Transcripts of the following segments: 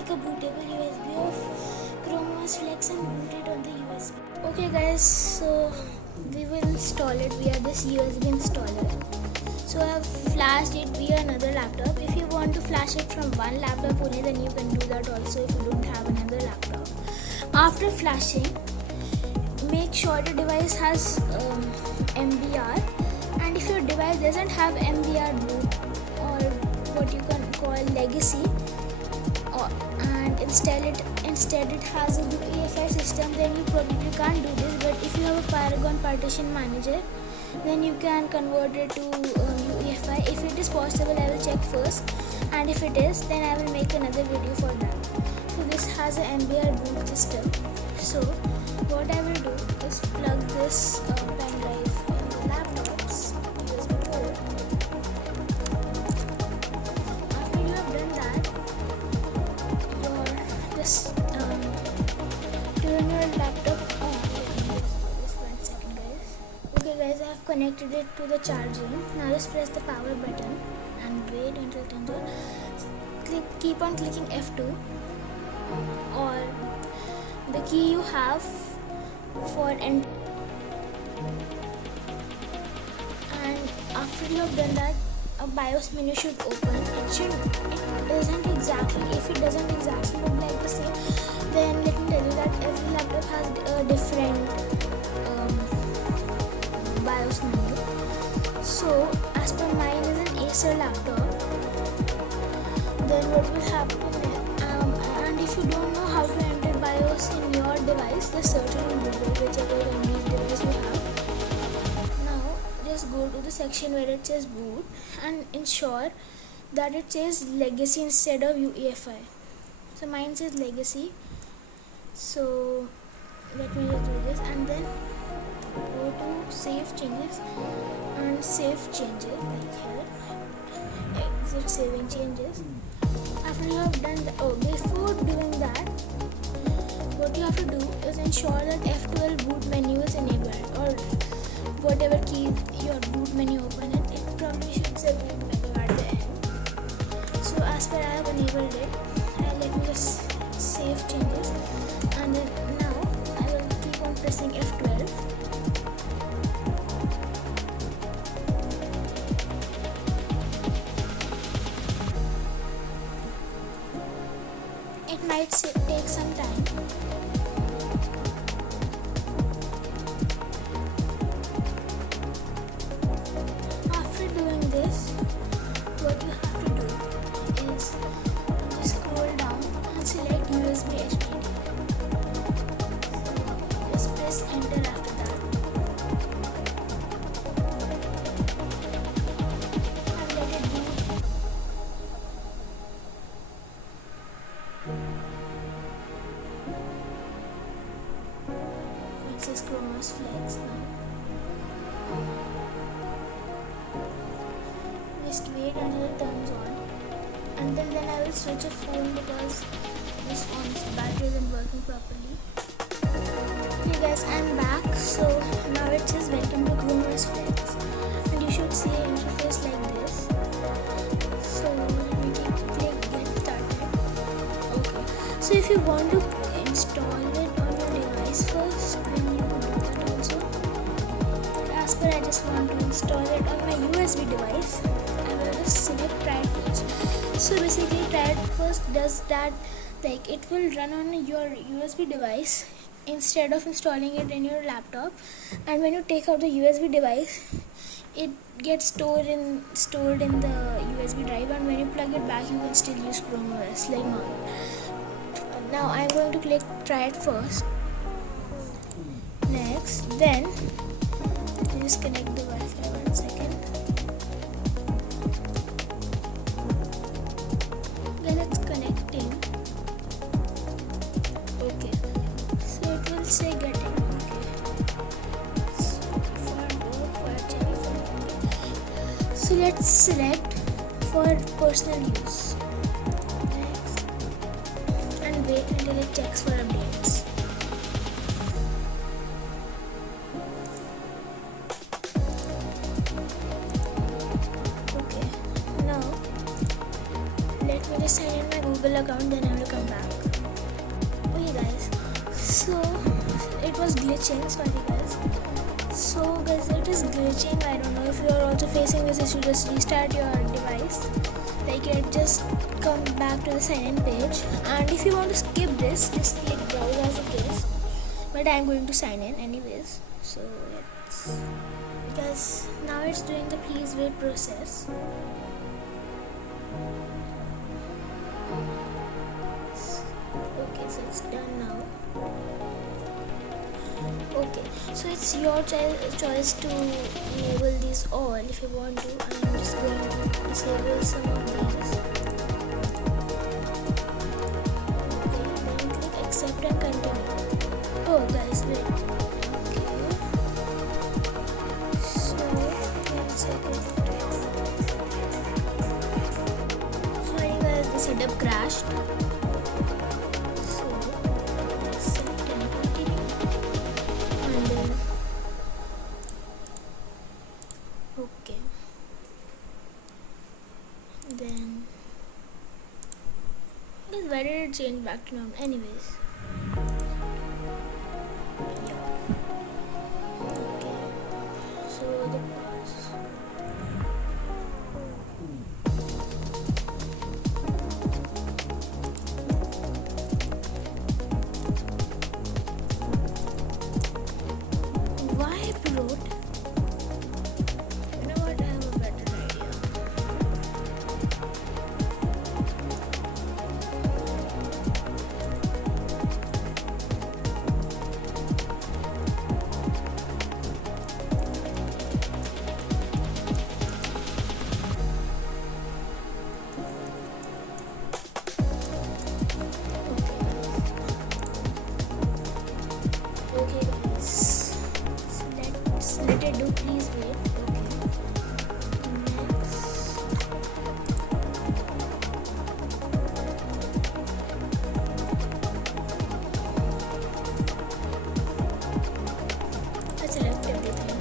make a bootable USB of ChromeOS Flex and boot it on the USB. Okay guys, so we will install it via this USB installer. So I have flashed it via another laptop. If you want to flash it from one laptop only, then you can do that also if you don't have another laptop. After flashing, make sure the device has MBR, and if your device doesn't have MBR boot or what you can call legacy, and instead it has a UEFI system, then you probably can't do this. But if you have a Paragon partition manager, then you can convert it to UEFI. If it is possible, I will check first, and if it is, then I will make another video for that. So this has an MBR boot system. So what I will do is plug this pendrive in the laptop's USB port. After you have done that, just turn your laptop on. Just 1 second, guys. Okay guys, I have connected it to the charging. Now just press the power button and wait until it turns on. Keep on clicking F2 or the key you have for enter. And after you have done that, a BIOS menu should open. If it doesn't exactly look like the same, then let me tell you that every laptop has a different BIOS menu. So as per mine is an Acer laptop, then what will happen and if you don't know how to enter BIOS in your device, just search on Google, whichever device you have. Now just go to the section where it says boot and ensure that it says legacy instead of UEFI. So mine says legacy, so let me just do this, and then go to save changes and save changes like here, exit saving changes. After you have done that, before doing that, what you have to do is ensure that F12 boot menu is enabled, or whatever key your boot menu open, and it probably should say boot menu at the end. So as per I have enabled it, let me just save changes, and then now I will keep on pressing F12. It might take some time. After doing this, what you have to do is just scroll down and select USB HDD. Just press enter after that. And let it boot. It says ChromeOS Flex now. Just wait until it turns on. Until then I will switch a phone because this phone's battery isn't working properly. Okay guys, I'm back. So now it says welcome to ChromeOS Flex, and you should see an interface like this. So let me click get started. Okay, so if you want to install it on your device first, then you can do that also. As per I just want to install it on my USB device, I will just select try it first. So basically try it first does that, like it will run on your USB device instead of installing it in your laptop, and when you take out the USB device, it gets stored in the USB drive, and when you plug it back, you can still use ChromeOS like normal. Now I'm going to click try it first. Next, then just connect the Wi-Fi. 1 second. Then it's connecting. Okay, so it will say getting. Okay, so let's select for personal use. Next, and wait until it checks for updates. Okay, now let me just sign in my Google account, then I will come back. Okay guys, so it was glitching, sorry guys. So guys, it is glitching. I don't know if you are also facing this issue. Just restart your device, like it just come back to the sign in page, and if you want to skip this, just click browse as it is, but I am going to sign in anyways. So let's, because now it's doing the please wait process. Okay, so it's done now. Okay, so it's your choice to enable these all if you want to. I'm just going to disable some of these. Okay, then click accept and continue. Oh guys, wait. Okay. So, 1 second. Sorry guys, the setup crashed. Okay, then why did it change back to normal? Anyways, yeah. Okay, so the pause. Why bro? Okay guys, so let it do, please wait. Okay, next. I select everything.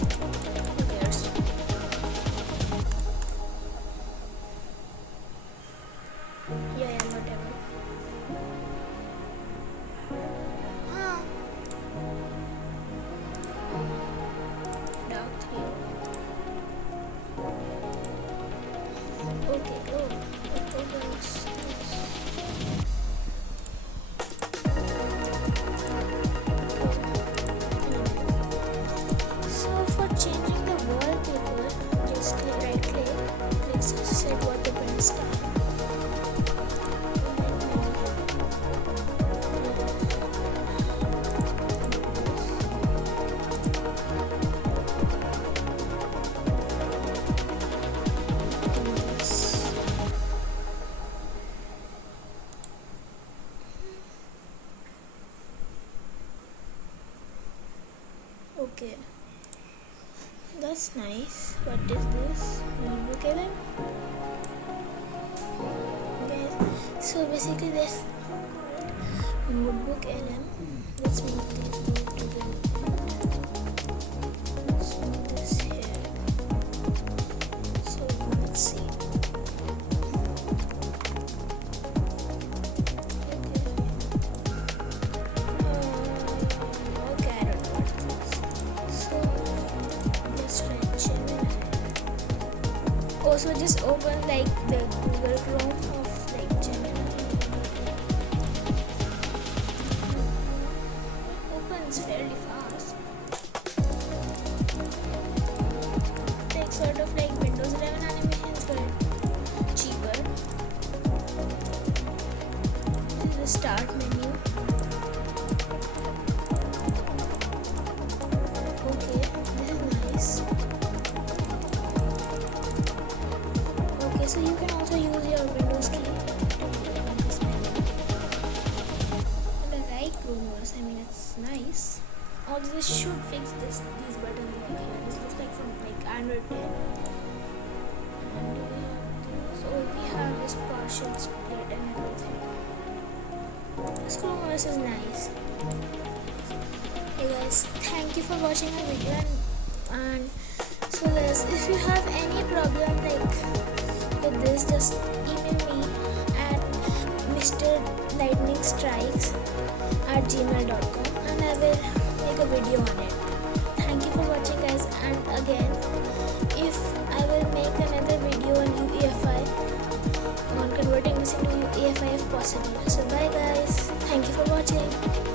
Who cares? Yeah, whatever. Okay, so for changing the wallpaper, just right click, set what the print style. Okay, that's nice. What is this? Notebook LM? Guys, so basically this notebook LM. Let's move this to the let's move this here. So let's see. Also just open like the Google Chrome of like Gemini. Opens fairly fast. Like sort of like Windows 11 animations but cheaper. This is the start menu. Okay, this is nice. So you can also use your Windows key. And I like ChromeOS. I mean, it's nice. Although this should fix these buttons like here. This looks like from like Android 10. And we have this partial split and everything. This ChromeOS is nice. Hey guys, thank you for watching my video. And so guys, if you have any problem like with this, just email me at twisted lightning strikes at gmail.com, and I will make a video on it. Thank you for watching, guys, and again, if I will make another video on UEFI, on converting this into UEFI if possible. So bye guys, thank you for watching.